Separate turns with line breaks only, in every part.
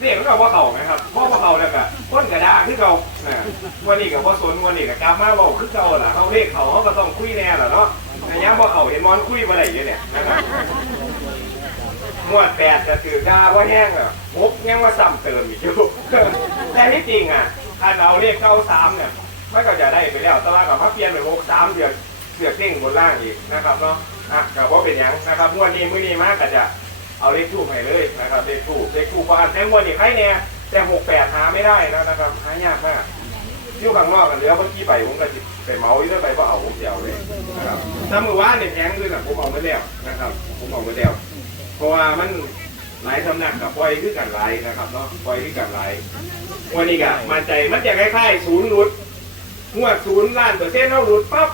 เด็กมันก็ว่าเขานะครับเพราะว่าเขาเนี่ยก็ก้นกระดาคือเขาน่ะวันนี้กับพ่อสนวันนี้กับกลับมาบอกคือเขาล่ะเขาเรียกเขาเขาก็ต้องคุยแน่ล่ะเนาะแต่ยังพอเขาเห็นมอนคุยมาได้อยู่เนี่ยนะครับงวดแปดจะถือดาว่าแห้งอะมุกยังมาซ้ำเติมอีกอยู่แต่ที่จริงอะถ้าเราเรียกเก้าสามเนี่ยมันก็จะได้ไปแล้วตลาดกับพระเพียนเป็นหกสามเดือนเสือกเด้งบนล่างอีกนะครับเนาะอะก็ว่าเป็นยังนะครับงวดนี้มื้อนี้มากก็จะ เอาเลขทูบให้เลยนะครับเลขทูบเลขทูบบ้านแตงวันนี่ใครเนี่ยแต่หกแปดหาไม่ได้นะนะครับหายากมากอยู่ข้างนอกกันเหลือเมื่อกี้ไปผมก็สิไปเมาอยู่ด้วไปก็เอาผมเดียวเลยนะครับถ้ามือว่านเนี่ยแพงขึ้นอะผมเอาไม่แล้วนะครับ ผมเอาไม่แล้วเพราะว่ามันหลายสำนักกับปล่อยคือกันหลายนะครับเนาะปล่อยคือกันหลายวันนี้ก็มั่นใจมันจะคล้ายๆศูนย์หลุดงวศูนย์ล้านเปอร์เซ็นต์เขาหลุดปั๊บ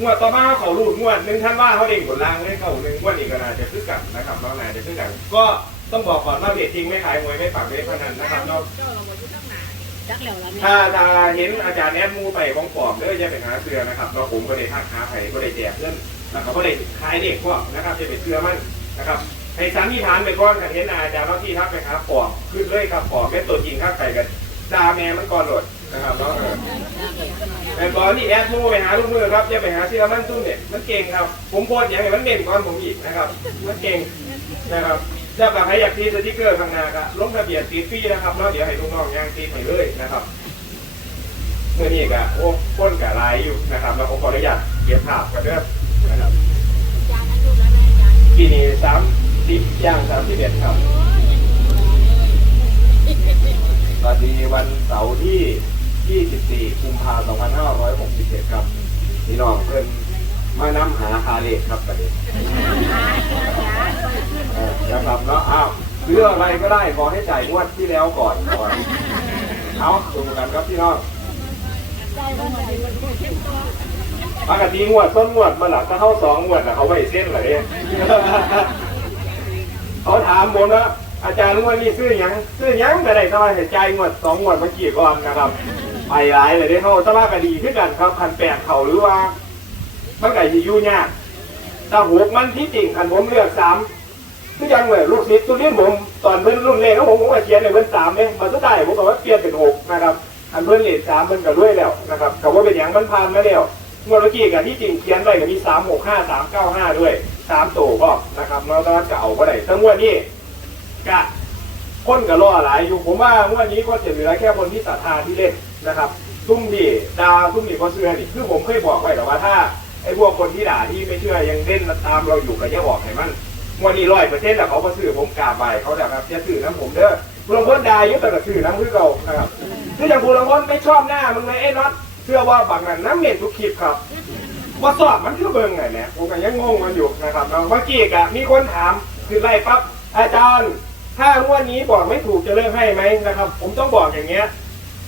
งวดต่อมาเขารูดงวดหนึ่งท่านว่าเขาเองผลล่างเลยเขาหนึ่งงวดนี้ก็น่าจะซื้อกันนะครับน้องนาจะซื้อกันก็ต้องบอกก่อนว่าเด็ดจริงไม่ขายมวยไม่ปักไม่พนันนะครับเนาะ
จักแล้วล่ะแม่
ถ้าถ้าเห็นอาจารย์แอดมูไปบ้องปอบเด้อจะไปหาเสือนะครับเราผมก็ได้ทักหาใครก็ได้แจกเพื่อนแล้วเขาก็ได้ขายเด็กพวกนะครับจะเป็นเสือมันนะครับให้สันนิษฐานไปก่อนกันเห็นอาจารย์เราที่ทักไปหาปอบขึ้นเลยครับปอบเป็นตัวจริงครับไก่กันดาแม่มันก่อนโหลดนะครับเนาะ แต่ตอนนี้แอดโทรไปหาลูกมือครับอย่าไปหาเสื้อมันตุ้นเนี่ยมันเก่งครับ ผมโพสต์อย่างไรมันเด่นก่อนผมอีกนะครับ มันเก่งนะครับเจ้ากับใครอยากตีสติ๊กเกอร์ข้างหน้าก็ลงทะเบียนตีฟรีนะครับแล้วเดี๋ยวให้ลูกน้องย่างตีไปเลยนะครับเมื่อนี้ก็โอ้พ้นกับลายอยู่นะครับแล้วผมขออนุญาตเก็บภาพกันเด้อนะครับ
จานนั้นลูกแล้วแม่จาน
ปีนี้สามสิบย่างสามสิบเอ็ดครับสวัสดีวันเสาร์ที่ 24กุมภาพันธ์2567 ครับพี่น้องเพิ่นมานำหาคาเลขครับประเด็นออนะครับเนาะอ้าวซื้องอะไรก็ได้ขอให้จ่ายงวดที่แล้วก่อนก่อนเอาดูกันครับพี่น้องปกติงวดต้นงวดมาหลังถ้าเข้าสองงวดนะเขาไม่เส้นเลยเนี่ยเขาถามผมนะอาจารย์งวดนี้ซื้อยังซื้อยังก็ได้ก็ให้จ่ายงวดสองงวดเมื่อกี้ก่อนนะครับ ไปหลายเลยได้เขาตลาดก็ดีขึ้นกันครับคันแปดเขาหรือว่ามันไก่ที่ยุ่ยากถ้าหกมันที่จริงคันผมเลือกสามคือยังเลยลูกศิษย์ตัวนี้ผมตอนเพิ่นรุ่นเลขเขาผมผมก็เขียนเลยเพิ่นสามเนี่ยมาสุดท้ายผมก็ว่าเปลี่ยนเป็นหกนะครับอันเพิ่นเลขสามมันก็ด้วยแล้วนะครับแต่ว่าเป็นอย่างมันผ่านมาแล้วเมื่อกี้กับที่จริงเขียนไว้ก็มีสามหกห้าสามเก้าห้าด้วยสามโตก็นะครับแล้วก็จะเอาก็ได้ทั้งวันนี้กะคนก็รอหลายอยู่ผมว่างวันนี้ก็จะเหลือแค่คนที่ศรัทธาที่เล่น นะครับซุ่มดีดาซุ่มดีก็เชื่อนี่คือผมเคยบอกไว้แต่ว่าถ้าไอ้พวกคนที่ด่าที่ไม่เชื่อยังเล่นตามเราอยู่ก็อย่บอกให้มันวันนี้ร้อยเปอร์เซ็นต์แต่เขาก็ซื้อผมกล้าไปเขาแต่ครับจะซื้อน้ำผมเด้อบุรังคนดาอยุ่แต่ก็ซื้อน้ำคือเรานะครับคืออย่างบุรังคนไม่ชอบหน้ามึงเลยไอ้น็อตเชื่อว่าบางนั้นน้ำเหม็นทุกคลิปครับว่าสอบมันคือเบิ่งไงเนี่ยผมก็ยังงงมันอยู่นะครับเนาะเมื่อกี้กะมีคนถามคือไล่ปั๊บอาจารย์ ถ้างวดนี้บอกไม่ถูกจะเลิกให้ไหมนะครับ ผมต้องบอกอย่างเงี้ย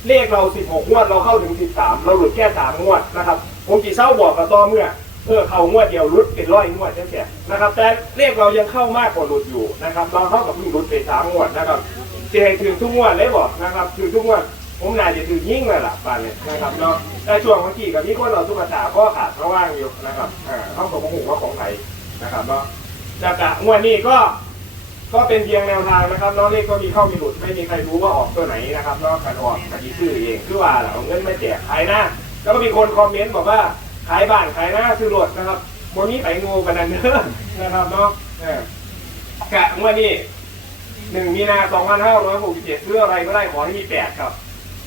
เลขเรา 16 งวดเราเข้าถึง 13 เราหลุดแค่3งวดนะครับผมกี่เศร้าบอกกับต่อเมื่อเออเข้างวดเดียวหลุดเป็นร้อยงวดแค่ๆนะครับ แต่เลขเรายังเข้ามากกว่าหลุดอยู่นะครับเราเข้ากับเพิ่งหลุดไปสามงวดนะครับเจะให้ถึงทุกงวดเลยบอกนะครับถึงทุกงวดผมน่าจะถึงยิ่งเลยล่ะบานเนี่ยนะครับเนาะแต่ช่วงเมื่อกี้กับที่คนเราทุกภาษาก็ขาดเขาว่างอยู่นะครับอ่าเขากับหูว่าของใครนะครับเนาะจากงวดนี้ก็ ก็เป็นเพียงแนวทางนะครับน้องเลขก็มีเข้ามีหลุดไม่มีใครรู้ว่าออกตัวไหนนะครับนอกจากออกกับที่ชื่อเองคือว่าเอาเงินไม่แจกขายหน้า แล้วก็มีคนคอมเมนต์บอกว่าขายบ้านขายหน้าซื้อรถนะครับวันนี้ไปงูบันนันเนอร์นะครับเนาะเออกะงวดนี้หนึ่งมีนาสองพันห้าร้อยหกสิบเจ็ดซื้ออะไรก็ได้ขอให้มีแปดครับ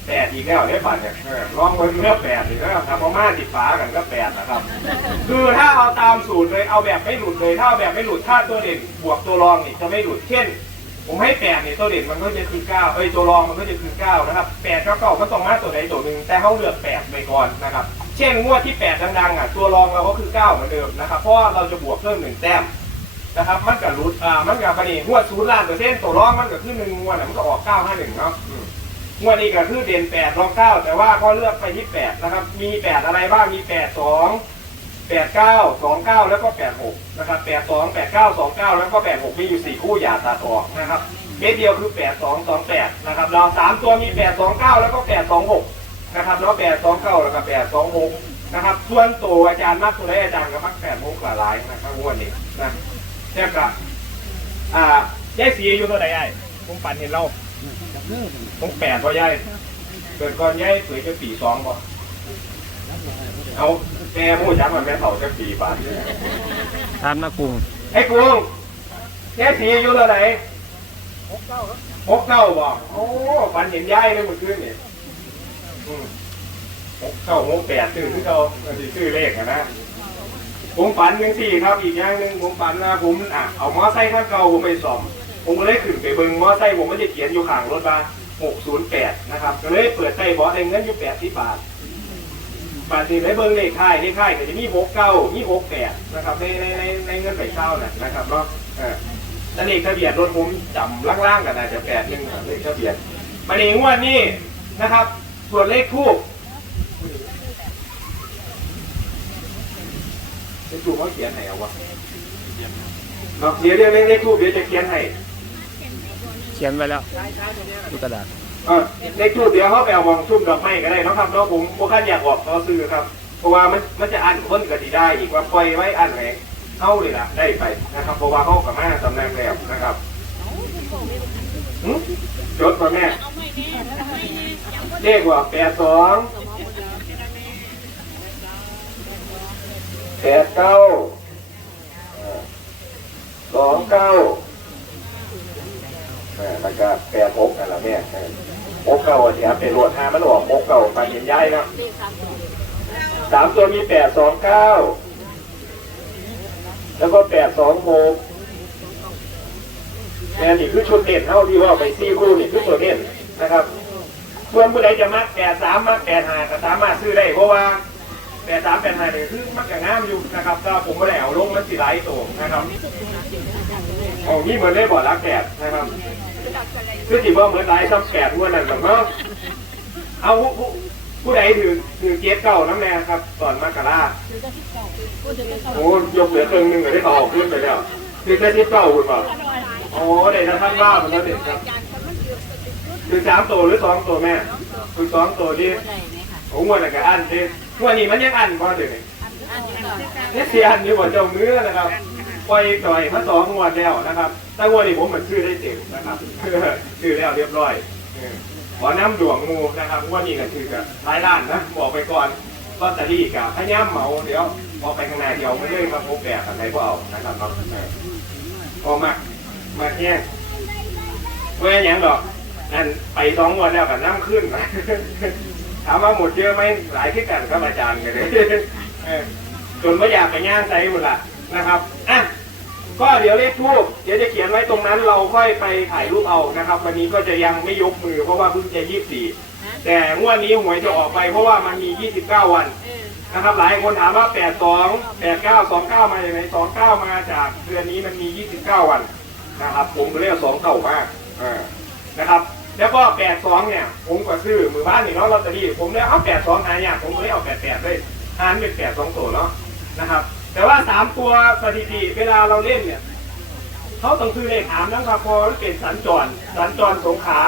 แปดอีกแล้วได้ปัดเนี่ยเออลองไปดูแล้วแปดอีกแล้วครับพม่าติดฝากันก็แปดนะครับ คือถ้าเอาตามสูตรเลยเอาแบบไม่หลุดเลยถ้าเอาแบบไม่หลุดถ้าตัวเด่นบวกตัวรองนี่จะไม่หลุดเช่น ผมให้แปดเนี่ยตัวเด่นมันก็จะคือเก้าเอ้ยตัวรองมันก็จะคือเก้านะครับแปดกับเก้าก็ต้องมาตัวใดตัวหนึ่งแต่เขาเลือกแปดไปก่อนนะครับ เช่นงวดที่แปดดังๆอะตัวรองเราก็คือเก้าเหมือนเดิมนะครับเพราะว่าเราจะบวกเพิ่มหนึ่งแต้มนะครับมันกับรุดอ่ามันกับปนีงวดศูนย์ล้านเปอร์เซ็นต์ตัวรองมันก็คือหนึ่งงวดน่ะมันก็ออกเก้าห้าหนึ่งเนาะอืม งวดนี้ก็คือเด่นแปดรองเก้าแต่ว่าก็เลือกไปที่แปดนะครับ มีแปดอะไรบ้างมีแปดสองแปดเก้าสองเก้าแล้วก็แปดหกนะครับแปดสองแปดเก้าสองเก้าแล้วก็แปดหกมีอยู่สี่คู่อย่าตัดออกนะครับเม็ดเดียวคือแปดสองสองแปดนะครับเราสามตัวมีแปดสองเก้าแล้วก็แปดสองหกนะครับแล้วแปดสองเก้าแล้วก็แปดสองหกนะครับ ส่วนตัวอาจารย์มักตัวไหนอาจารย์ก็มักแปดหกกับหลายนะครับงวดนี้นะแทบกับอ่ายายสีอยู่ตัวไหนไอ้ผมฝันเห็นเรา หกแปดพอยายเกิดก่อนยายสวยจะปีสองบ่เอาแม่พูดจักมันแม่เฒ่าจะปีบาท
ทานมากุ้ง
ไอ้กุ้งแค่ทีอายุเท่าไหร่หกเก้าหกเก้าบอกโอ้ฝันเห็นยายเลยเมื่อคืนนี่อืมหกเก้าหกแปดซื้อที่เขามันจะซื้อเลขอะนะผมฝันหนึ่งสี่ครับอีกอย่างหนึ่งผมฝันนะผมอะเอามอไซค์ข้างเก่าผมไปซ่อม ผมก็เลยขึ้นไปเบิ่งมอไซค์ผมมันจะเขียนอยู่ข้างรถมา608 นะครับ ก็เลยเปิดใจบอกให้เงินอยู่80บาทบาทนี้ไปเบิ่งเลขท้ายเลขท้ายก็จะมี69มี68นะครับในในในในเงินใบเช่าน่ะนะครับเนาะเออแล้วเลขทะเบียนรถผมจำล่างๆกันน่าจะ8นึงเลขทะเบียนมาในงวดนี้นะครับ ส่วนเลขทูบเลขทูบเขาเขียนไหนเอาวะเนาะเดี๋ยวเรื่องเลขทูบเดี๋ยวจะเขียนให้
ขียนไว้แล้วดูกระดาษ
เออในทูบเดียวเขาไปเอาวางชุ่มดอกไม้ก็ได้นาะครับเนาะผมพวกท่านอยากบอกต่อซื้อครับ เพราะว่ามันมันจะอันคนก็ดีได้อีกว่าปล่อยไว้อันไหนเข้าเลยล่ะได้ไปนะครับ เพราะว่าเขากับแม่ตำแหน่งแล้วนะครับจดมาแม่
เอาไม่แน่เอาไม่แน่ยังว่า
เลขว่าแปดสองแปดเก้าสองเก้า แล้วก็แปดหกนั่นแหละแม่เออหกเก้าอันนี้ครับเป็นรวดห้ามันออกหกเก้าไปเห็นย้ายเนาะ
สามตัว
สามตัวมีแปดสองเก้าแล้วก็แปดสองหกแม่นี่คือชุดเด่นเท่าที่ว่าไปซี่คู่นี่คือตัวเด่นนะครับส่วนผู้ใดจะมักแปดสามมักแปดห้าก็สามารถซื้อได้เพราะว่าแปดสามแปดห้าเนี่ยคือมักจะง่ามอยู่นะครับถ้าผมไม่ได้เอาลงมันสิไหลตัวนะครับอ๋อนี่เหมือนได้บ่อรักแปดนะครับ คือจิว่าเหมือนไรซ้ำแปดงวดนั่นหรอกเนาะเอาผู้ผู้ใดถือถือเกียร์เก่าน้ำแน่ครับตอนมกรา
หรือจะที่เก่า
โอ้ยกเหลือครึ่งหนึงก็ได้ต่อขึ้นไปแล้วคือแค่ที่เก้าคุณป่ะโอ้ได้ท่านว่ามันแล้วเด็กครับ
จานคนมันเยอะสุด
คือสามตัวหรือสองตัวแม่คือสองตัวที่
ได้ไหมคะ
ผมว่าแต่ก็อันที่วันนี้มันยังอันพอถึง
อันนี้ก่อน
เนี่ยเสียอันนี้ว่เจ้าเนื้อนะครับ ปล่อยจ่อยมาสองงวดแล้วนะครับแต่งวันนี้ผมมันชื่อได้เต็มนะครับชื่อแล้วเรียบร้อยขอน้ำดวงงูนะครับงวันนี้ก็คือกับรายล้านนะบอกไปก่อนลอตเตอรี่กับพญามเหมาเดี๋ยวพอไปข้างในเดียวไม่เลยมาพบแบบอะไรก็เอานะครับเนาะเออพอมามาแย่งเมื่อยังดอกนั่นไปสองวันแล้วกับน้ำขึ้นถามว่าหมดเยอะไหมหลายขึ้นกันครับอาจารย์กันเลยจนไม่อยากไปย่างใจหมดละนะครับอะ ก็เดี๋ยวเลขทูบเดี๋ยวจะเขียนไว้ตรงนั้นเราค่อยไปถ่ายรูปเอานะครับ วันนี้ก็จะยังไม่ยกมือเพราะว่าเพิ่งจะยี่สี่แต่งวดนี้หวยจะออกไปเพราะว่ามันมี29วัน
เออ
นะครับหลายคนถามว่า82 89 29มาจากไหน29มาจากเดือนนี้มันมี29วันนะครับ ผมก็เรียก2เก่ามากอ่านะครับแล้วก็82เนี่ย ผมก็ซื้อมือบ้านนี่เนาะลอตเตอรี่ผมเลยเอา82หาอย่างผมก็เลยเอา88ด้วยหารเป็น82ตัวเนาะนะครับ แต่ว่า3ตัวสถิติเวลาเราเล่นเนี่ยเขาต้องซื้อเลขหามนะครับพอเป็นสัญจรสัญจรสงขา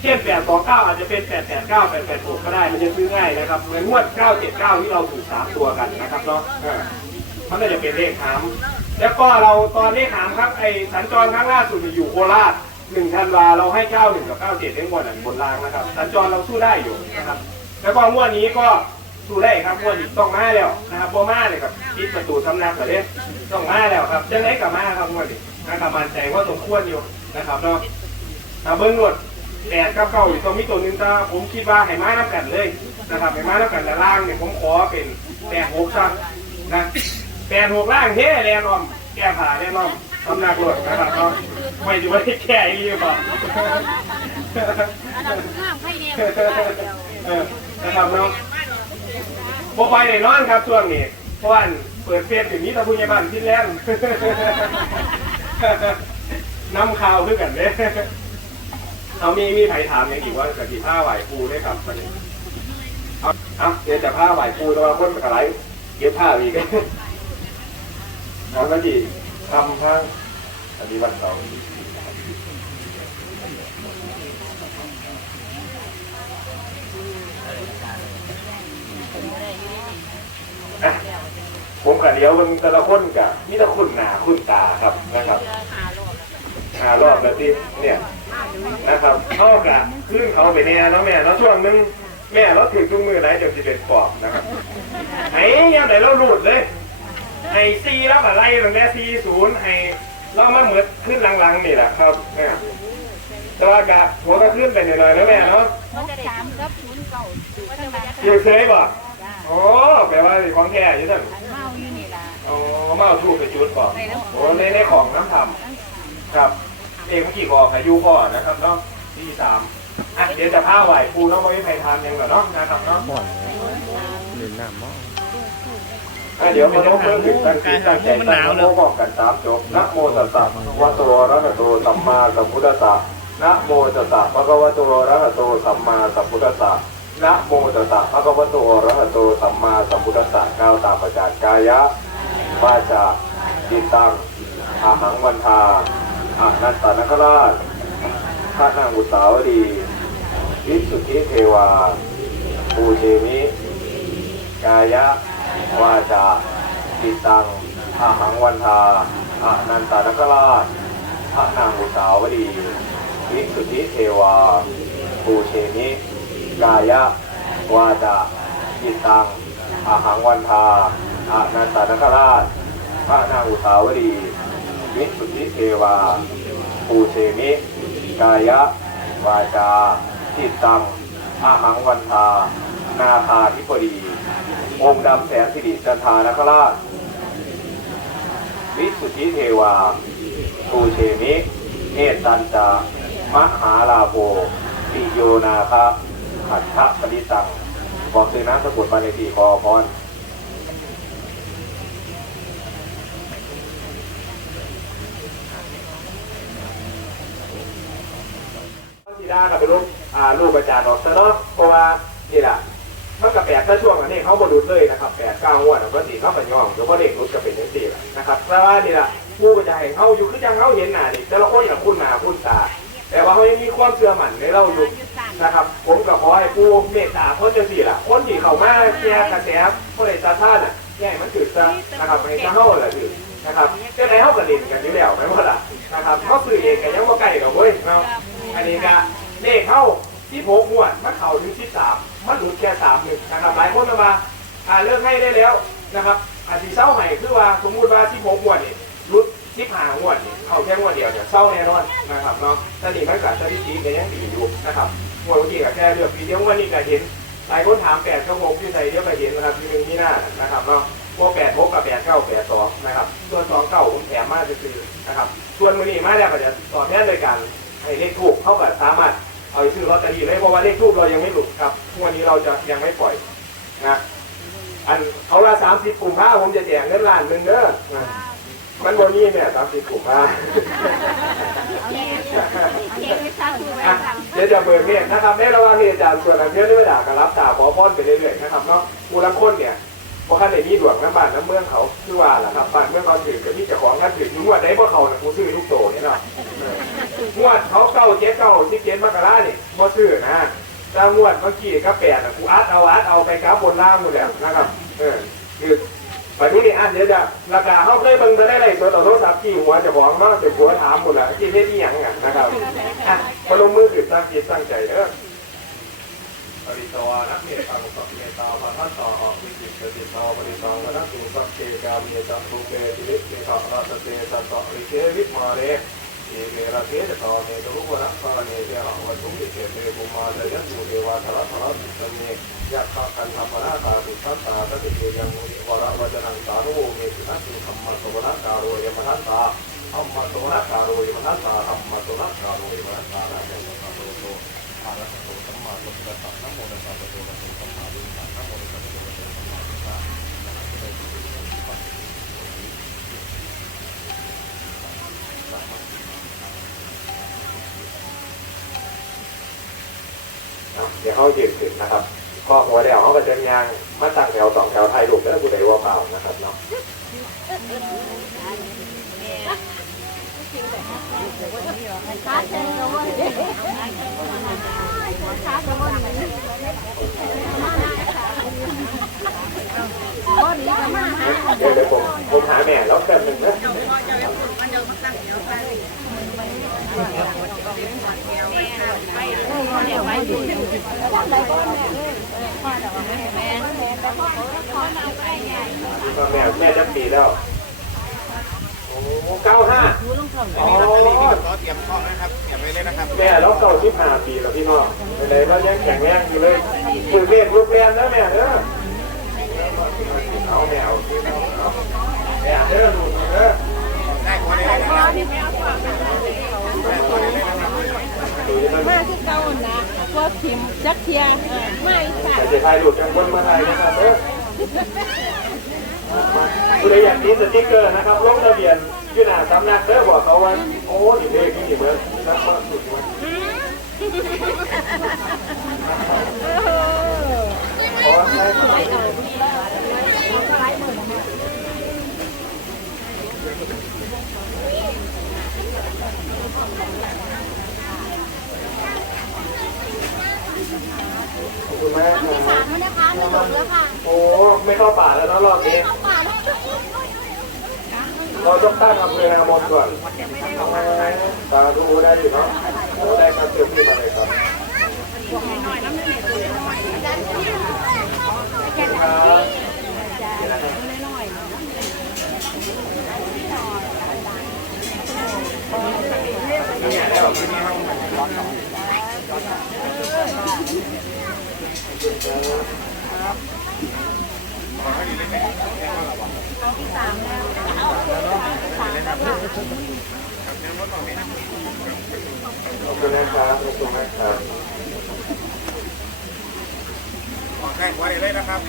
เช่น829อเก้าอาจจะเป็น889 886ก็ได้มันจะซื้อง่ายนะครับเหมือนงวด979ที่เราถูก3ตัวกันนะครับเนาะเออมันก็จะเป็นเลขหาม แล้วก็เราตอนเลขหามครับไอ้สัญจรครั้งล่าสุดอยู่โคราช1ธันวาเราให้91กับ97เล่นบนอันบนรางนะครับ สัญจรเราสู้ได้อยู่นะครับ แล้วก็งวดนี้ก็ สู้ได้ครับงวดนี้ต้องมาแล้วนะครับโบมาเลยครับปิดประตูสำนักแต่เด้ต้องมาแล้วครับจะไหนกับมาครับงวดนี้นะครับมันใจว่าสมควรอยู่นะครับเนาะเอาเบิ้งนวดแปดกับเก้าอยู่ตรงนี้ตัวหนึงถ้าผมคิดว่าให้ไม้น้ำกันเลยนะครับให้ไม้น้ำกันแต่ล่างเนี่ยผมขอเป็นแปดหกซันะแปดหกล่างเฮ้แรงนอมแก้ผ่าแรงนอมทำหนักรถนะครับเนาะไม่ดูว่าได้แก้อีหรือเปล่า
อันนั้นข้ามให้เนี่ย
เออนะครับเนาะ พอไปเลยนอนครับช่วงนี้เพราะว่าเปิดเฟซอย่างนี้ตะพุญญาบ้านที่แรงน้ำข่าวด้วยกันเด้เอามีมีใครถามย่างอีกว่ากติผ้าไหวปูได้ครับวันนี้เอาเอาเดี๋ยวจะผ้าไหวปูแตัวาคนกับไรเก็บผ้าอีกเอาแล้วดีทำทั้งอันนี้วันเสาร์ ผมกับเดี๋ยวมันแต่ละคนกับมีแต่คุณหนาคุณตาครับนะครับ
หารอบ
หารอบแล้วที่เนี่ย
ห้าดู
นะครับเอากะขึ้นเขาไปแน่เนาะแม่เนาะช่วงหนึงแม่เราถือจุงมือไหนเดี๋ยวจะเป็นปอบนะครับไอ้ยังไหนเราหลุดเลยไอ้ซีแล้วอะไรตั้งแต่ซีศูนย์ไอ้เรามาเหมือนขึ้นหลังๆนี่แหละครับแม่แต่ว่ากะหัวก็ขึ้นไปหน่อยๆนะแม่เนาะ
มันจะได้สามกับศูนย์เก่าก็จะมา
อยู่เฉยบ่
จ้า
โอ้แปลว่าของแท้อยู่ท่าน
อันเมา อยู่นี่ล่ะ
อ๋อมาเอาทูบไปจุดก่อนโอ้ในในของน้ำทำครับ เอกเมื่อกี้บอกอายุพ่อนะครับเนาะที่สามอะเดี๋ยวจะผ้าไหวครูเนาะไม่มีใครทานยังเหรอเนาะนะครับเนาะ
บ่อนเล่นน้ำมั้ง
อะเดี๋ยวมาต้องเพิ่มถึงตั้งจิตตั้งใจตั้งโมบอกกันตามจบนะโมตัสสะภะคะวะโตอะระหะโตสัมมาสัมพุทธัสสะนะโมตัสสะภะคะวะโตอะระหะโตสัมมาสัมพุทธัสสะนะโมตัสสะภะคะวะโตอะระหะโตสัมมาสัมพุทธัสสะก้าวตามประจากกายะ วาจาจิตตังอาหังวันทาอานันตานคราชพระนางอุตสาวดีวิสุทธิเทวาปูเชมิ กายะวาจาจิตตังอาหังวันทาอานันตานคราชพระนางอุตสาวดีวิสุทธิเทวาปูเชมิ กายะวาจาจิตังอาหังวันทา อานันตานคราชพระนางอุตสาวดีวิสุทธิเทวา ปูเชมิ กายะ วาจาจิตตังอาหังวันทานาคาธิปดี องค์ดำแสนสิริจันทานคราชวิสุทธิเทวาภูเชมิเนตันจามหาลาโภปิโยนาคาขัตถะปริตังบอกคือน้ำสกุลมาในทีคอพร ทีด้ากับเป็นลูกอ่าลูกอาจารย์ออกซะเนาะเพราะว่านี่แหละมันกับแปดถ้าช่วงนั้นนี่เขาบรุษเลยนะครับแปดเก้างวดปกติเขาปัญญองหรือว่าเด็กรุดจะเป็นยังสี่แหละนะครับแต่ว่านี่แหละผู้กระจายเขาอยู่คือจังเขาเห็นหน้าด็กแต่ละคนกับคุณหน้าคุณตา แต่ว่าเขายังมีความเชื่อมั่นในเราอยู่นะครับ ผมก็ขอให้ผู้เมตตาคนจังสี่ละคนที่เขามาแก้กระแสคนในตาท่านอะแก้มันถือซะนะครับให้ซะเขาแหละถือนะครับแต่ไหนเขากระเด็นกันอยู่แล้วไม่ว่าล่ะนะครับเขาซื้อเองกันยังว่าใกล้กับเว้ยเนาะอันนี้ก็ เลขเข้าที่โผล่ขวดมันเข่าถึงที่สามมันหลุดแค่สามหนึ่งนะครับหลายคนมาอ่าเลิกให้ได้แล้วนะครับอาชีเศร้าใหม่คือว่าสมมติว่าที่โผล่ขวดนี่หลุดที่ผ่างวดนี่เข้าแค่งวดเดียวเนี่ยเศร้าแน่นอนนะครับเนาะสถิติมันกับสถิติเนี่ยยังดีอยู่นะครับงวดเมื่อกี้กับแค่เลือกปีเดียววันนี้ก็เห็นหลายคนถามแปดก็หกที่ใส่เดียวก็เห็นนะครับที่หนึ่งที่หน้านะครับเนาะพวกแปดหกกับแปดเก้าแปดสองนะครับส่วนสองเก้าผมแถมมาจะคือนะครับส่วนมือนี้มาแล้วก็จะตอบแทนโดยการให้เลขทูบเข้ากับสามารถ เอาไปซื้อลอตเตอรี่ได้เพราะว่าเลขทูบเรายังไม่หลุดครับวันนี้เราจะยังไม่ปล่อยนะอันเอาละสามสิบกลุ่มผ้าผมจะแจกเงินล้านหนึ่งเด้อมันบนนี้เนี่ยสามสิบกลุ่มผ้า
เอาเองเอาเองไม่ทราบคือไว้
อะเดี๋ยวจะเบิกเนี่ยนะครับในระหว่างที่อาจารย์ส่วนอันเชื่อไม่ด่ากันรับตาขอพรไปเรื่อยๆนะครับเนาะผู้ละคนเนี่ย พอขั้นในนี้ดวงน้ำบ้านน้ำเมืองเขาคือว่าแหละครับบ้านเมืองเขาถือกับที่เจ้าของงานถือยุ่งว่าได้เพราะเขาน่ะกูซื้อลูกโตเนี่ยเนาะงวดเขาเก้าเจ็ดเก้าสิบเจ็ดมกราเนี่ยบ่ซื้อนะแต่งวดเมื่อกี้ก็แปดอะกูอัดเอาอัดเอาไปกราบบนล่างหมดแล้วนะครับ เออคือวันนี้นี่อันเดี๋ยวจะราคาเขาเคยเบิ่งจะได้ไรตัวต่อโทรศัพท์ที่หัวจะบอกเนาะเจะหัวถามหมดแล้วที่เฮ็ดที่หยังอะนะครับอะมาลงมือคือตั้งจิตตั้งใจเด้อ ปริตวานักเมตังสัพเมตาภะทัตตาอภิจิตติตาปริตังนัสสุสัพเพกามีจัตุเกติลิเกตะรัตเตสัตตะริเกวิมาเรเอเมระเทตาเมตุวะนะสาเนเดหะวัตุมิเตเตกุมาเดยันตุเดวะทะระทะระตุสเนยะขะกันธรรมนาตาตุทัตตาตติเยยังมุนิวระวะจนังสารุเมตุนัสสุธรรมะสวนะกาโรยมนัสสาธรรมะสวนะกาโรยมนัสสาธรรมะสวนะกาโรยมนัสสานะเจนะโตโตอะระหะโต สัมมาสัมพุทธัสสะนะโมตัสสะภะคะวะโตสัมมาสัมพุทธัสสะนะโมตัสสะภะคะวะโตสัมมาสัมพุทธัสสะเดี๋ยวเขายืนขึ้นนะครับก็หัวเดียวเขาก็จะยางมาตั้งแถวสองแถวไทยลูกแล้วผู้ใดว่าเปล่านะครับเนาะ
เเดี๋
ยวเดี๋ยวผมผมหาแม่แล้วแป๊บหนึงนะ
นี่เดี๋ยวไว้ดูแม่
นี่ก็แม่แม่จะปีแล้วโอ้ เก้าห้าอ๋อ
ขอเตรียมข้อนะครับเตรียมไว้เลยนะครับ
แม่แล้วเก้าสิบห้าปีแล้วพี่น้องเป็นไรก็ยังแข็งแรงอยู่เลยฝึกเรียนรูปเรียนนะแม่เด้อเอาแม่เอาที่เอาเอาแม่เด้อลูกเด้อ
ได้ขอได้เลยนะครับได้ขอได้เลยนะครับ
ดูจะมัน
มาที่เก่านะพวกทิมจักเทียไม่ค่ะ
แต่จะถ่ายรูปกันบนมาถ่ายนะครับเด้อ ผู้ใดอยากนี้สติ๊กเกอร์นะครับลงทะเบียนยื่นหน้าสำนักเด้อบอกเขาว่าโอ้ดีเลขนี่เหมือนนักข้อสุดมันขอให้ขอ บคุณมาก
ที่
ค
สา
รับ
มแล้วนะคะหนูหลงแล้วค่ะ
โอ้ไม่เข้าป่าแล้วเนาะรอบนี้
เข้าป่าแล้ว
เราต้องตั้งอำเภอนามนก่อนตาดูได้อยู่เนาะเราได้ครับเติมที่มาเลยครับครับเนี่ยแล้วที่นี่ห้องขอบคุณนะครับ ขอบคุณนะครับ
ขอได้ขอได้เลยนะครับ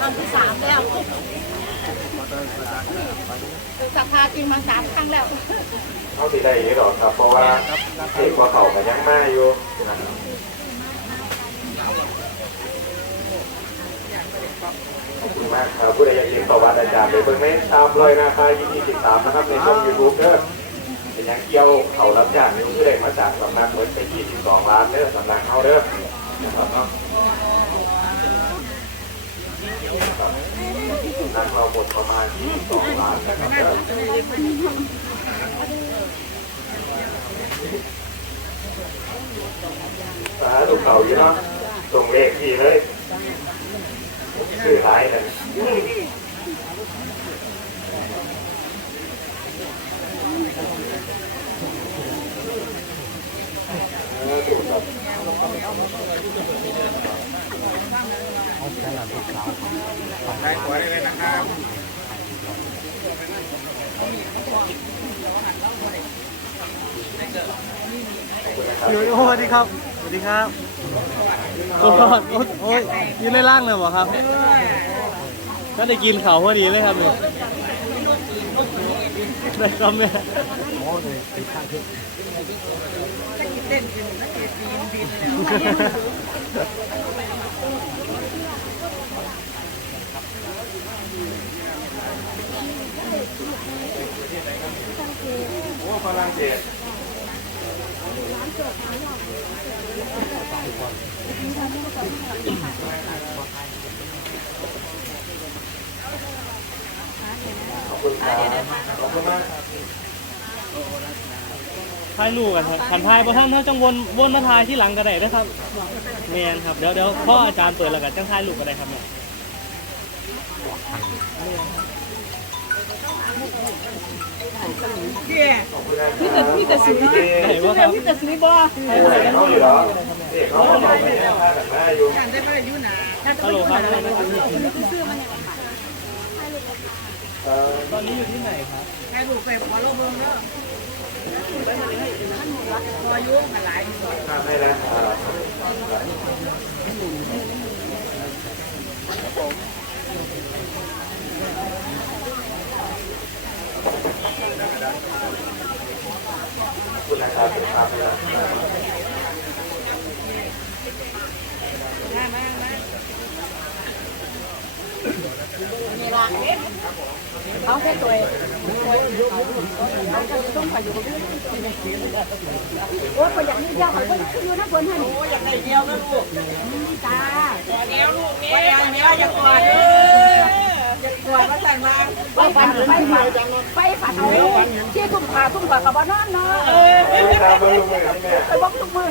ครั้งที่สามแล้ว สัพพากินมาสามครั้งแล้ว
เอาสีได้อีกหรอครับ เพราะว่าเด็กว่าเขากันยังมาอยู่ขอบคุณมากครับผู้ใดอยากเรียนประวัติอาจารย์ไปเบิ่งในตามรอยนาคายินดีติดตามนะครับในช่องยูทูบเด้อเป็นยังเกี่ยวเขารับจ้างนี่ผู้ใดมาจากสำนักเงินไป22ล้านเด้อสำนักเขาเด้อนะครับเนาะ นักเราหมดประมาณ22ล้านนะครับเด้อสาธุเขาอยู่นาะส่งเลขทีเลยสื่อท้ายกันเออถูกครับ
ได้ขอได้เลยนะครับ
อยู่โอ้สวัสดีครับ สวัสดีครับ โอ้โหโอ้ยยืนในล่างเลยเหรอครับ ก็ได้กินเขาพอดีเลยครับเนี่ยได้ครับแม่
โอ้
ยไ
ด้กินเต็มเลยนะเต็มบินบินเลย
อ้ฝรั่งเศส ขอบคุณครับขอบคุณมาก
ถ่ายรูปกันครับขันถ่ายบ่ท่านถ้าจังวนวนมาถ่ายที่หลังก็ได้นะครับแมนครับเดี๋ยวเดี๋ยวพ่ออาจารย์เปิดแล้วกันจังถ่ายรูปก็ได้ครับเนี่ย
ขอบคุณนะครับพี่แต่ซื้อ
ไหนวะครับ
เด็กเขาอยู่เหรอเด็กเขาบอกไม่ได้พากันมาอยู่
ฮัลโหลครับ
เอ่อ
ตอนนี้อยู่ที่ไหนครับ
ทำให้แล้วครับขอบ คุณนะครับเป็นภาพให้แล้ว
มีร้านเขาแค่ตัวเขาจะต้องไปอยู่กับพี่โอ้ยคนอยากนี่เดียวเขาคนอยู่นะคนให้โอ้ยอยากได้เดียวนะลูกจ้าเดียวลูกนี่เดียวเดียวอยากกอด
ปว ดมาสั่งมา
ไฟฝันไฟฝันไฟฝันเอาที่ทุ่มขาทุ่มกว่ากับบ่นอนเนาะ
ไม่ตามมาลุงเลยแม่
ไปบอกทุกมือ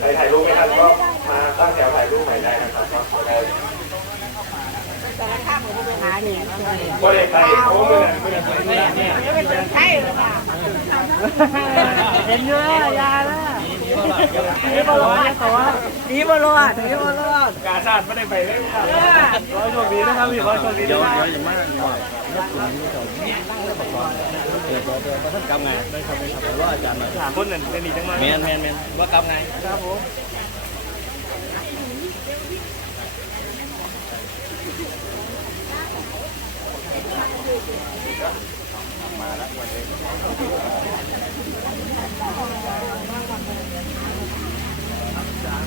ใครถ่ายรูปไม่ทันก็มาตั้งแถวถ่ายรูปใหม่ได้นะครับก็ได้ใส่โค้งเลยไม่ได้ใส่เนี่ย
ใช่หรือเปล่า
เห็นเยอะยาแล้ว นี่บอลนี่ตัว
ดีบอลอดดีบอลอด
กาชาติไม่ได้ไปเลยครับ
ขอโชคดีนะครับพี่ขอโชคดีนะครับเดี๋ยวอย่ามากหน่อยกำไงได้ครับได้ครับว่าอาจารย์หน่อยถามคนหนึ่งเป็นอีกจังไหมแมนแมนแมนว่ากำไงครับผม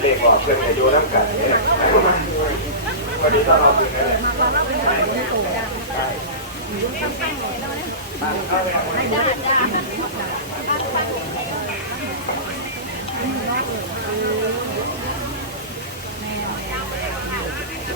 เลขบอกเพื่อนอายุน้ำกันเนี่ยวันนี้ต้องเอาถึงนั่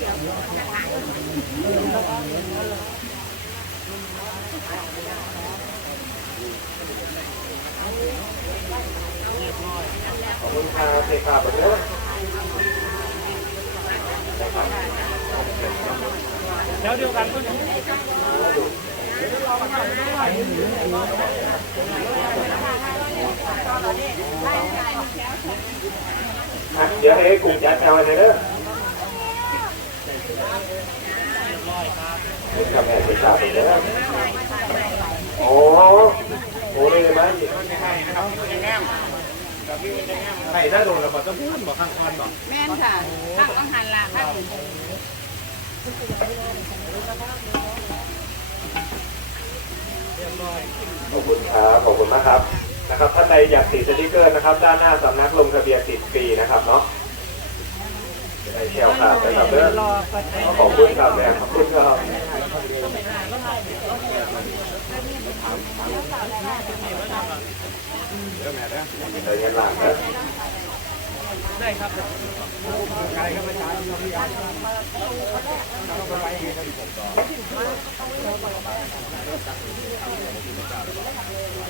ขอบคุณครับเด็กครับเด้อ
เดี๋ยวเดียวกันก็
อะเดี๋ยวให้กลุ่มจัดแถวเลยเด้อกับแม่ติดตามเด้อ โอ้โหเลยไหมใช่ถ้าโดนระเบิดต้องพูดบอกข้างคอนบอก
แม่นค่ะข้างต้องหันละข้าง
ขอบคุณครับขอบคุณมากครับนะครับท่านใดอยากติดสติกเกอร์นะครับ ด้านหน้าสำนักลงทะเบียนติดฟรีนะครับเนาะ ไอเชลครับไปครับเด้อขอบคุณครับแม่ขอบคุณครับเดี๋ยวเย็นหลังนะ
ได้ครับ
ข
ขอ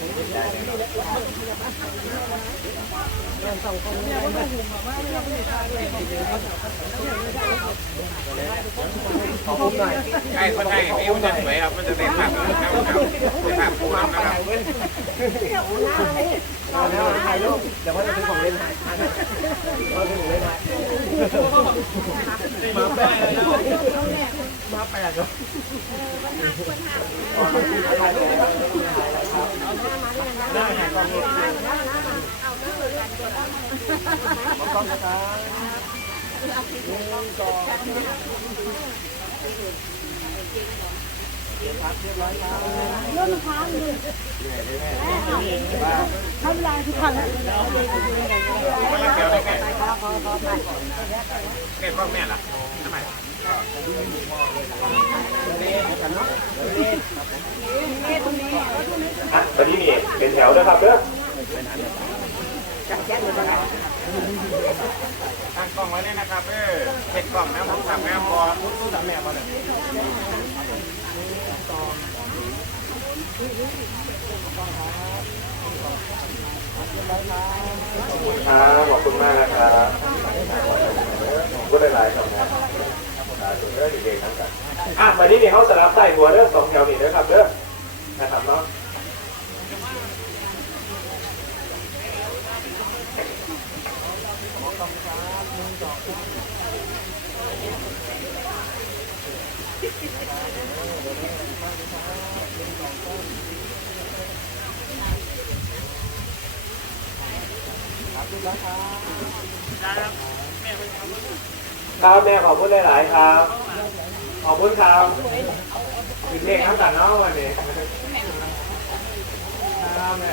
น
ไทยไม่มันจะสวยครับมันจะได้ภาพนะครับได้ภาพคู่นะครับ
แล้วถ่ายรูปเดี๋ยวพ่อจะซื้อของเล่นให้พ่อซื้อของเล่นให้มาแปลกมาแปลกเหรอ ได้ไงกองนี้มองกล้องน
เรื่องมันค้างอยู่ทำลายทุกครั้ง
แค่พ่อแม่ล่ะทำไม
อะตอนนี้นี่เป็นแถวนะครับเด้อ
ตั้งกล้องไว้เลยนะครับเออเช็คกล้องนะผมทำแม่พอ
รู้จักแม่มาเลย
ครับขอบคุณมากนะครับก็ได้หลายสำนักเด้อเด็กๆทั้งกันอะวันนี้นี่เขาสลับใส่หัวเด้องสองแถวนี่เด้อครับเด้อนะครับเนาะ ครับแม่ขอบคุณหลาย ๆ ครับ ขอบคุณครับคือเพลงทั้งกันเนาะวันนี้ครับแม่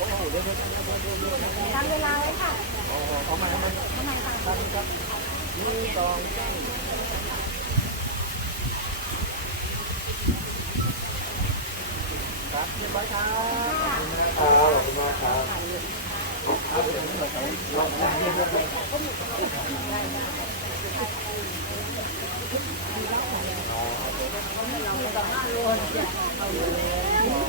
ตามเวลาเลยค่ะเอาใหม่เอาใหม่เอาใหม่ค่ะครับหนึ่ง
สองสามครับเรี
ยบร้อยครับขอบคุณมากครับขอบคุณมากครับเอาไปถึงหน่อยลองนั่งเรียบร้อยเราเราหน้าโลนเอาเลย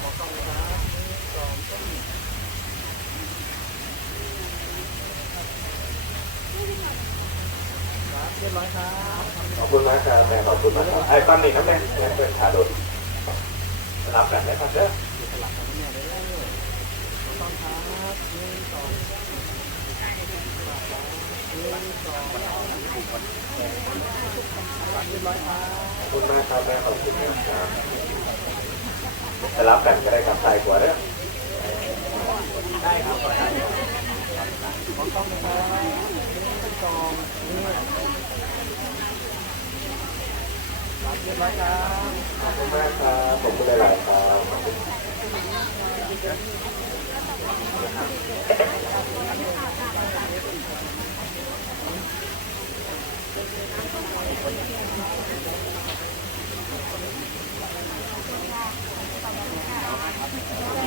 ขอบคุณมากครับแม่ขอบคุณมากครับไอ้ปั้นนี่ครับแม่แม่เปิดขาโดดรับแบบได้ครับเด้อขอบคุณมากครับแม่ขอบคุณมากครับจะรับกันก็ได้กับใครกว่าเด้อขอบ คุณมากครับขอบคุณหลายๆครับ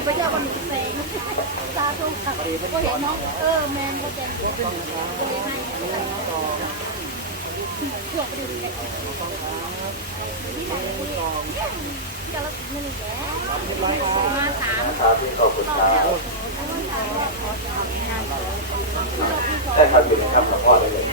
พระเจ้าวันนี้เซ็งตาตุกค่ะก็เห็นน้องเออแมนก็แจงก็เลยให้ ช่วไปดูเลยที่ไหนที่จะรับเงินแกมาสาม
ครับพี่ขอบคุณครับได้ครับอยู่ในคำสัมภาษณ์ได้เลย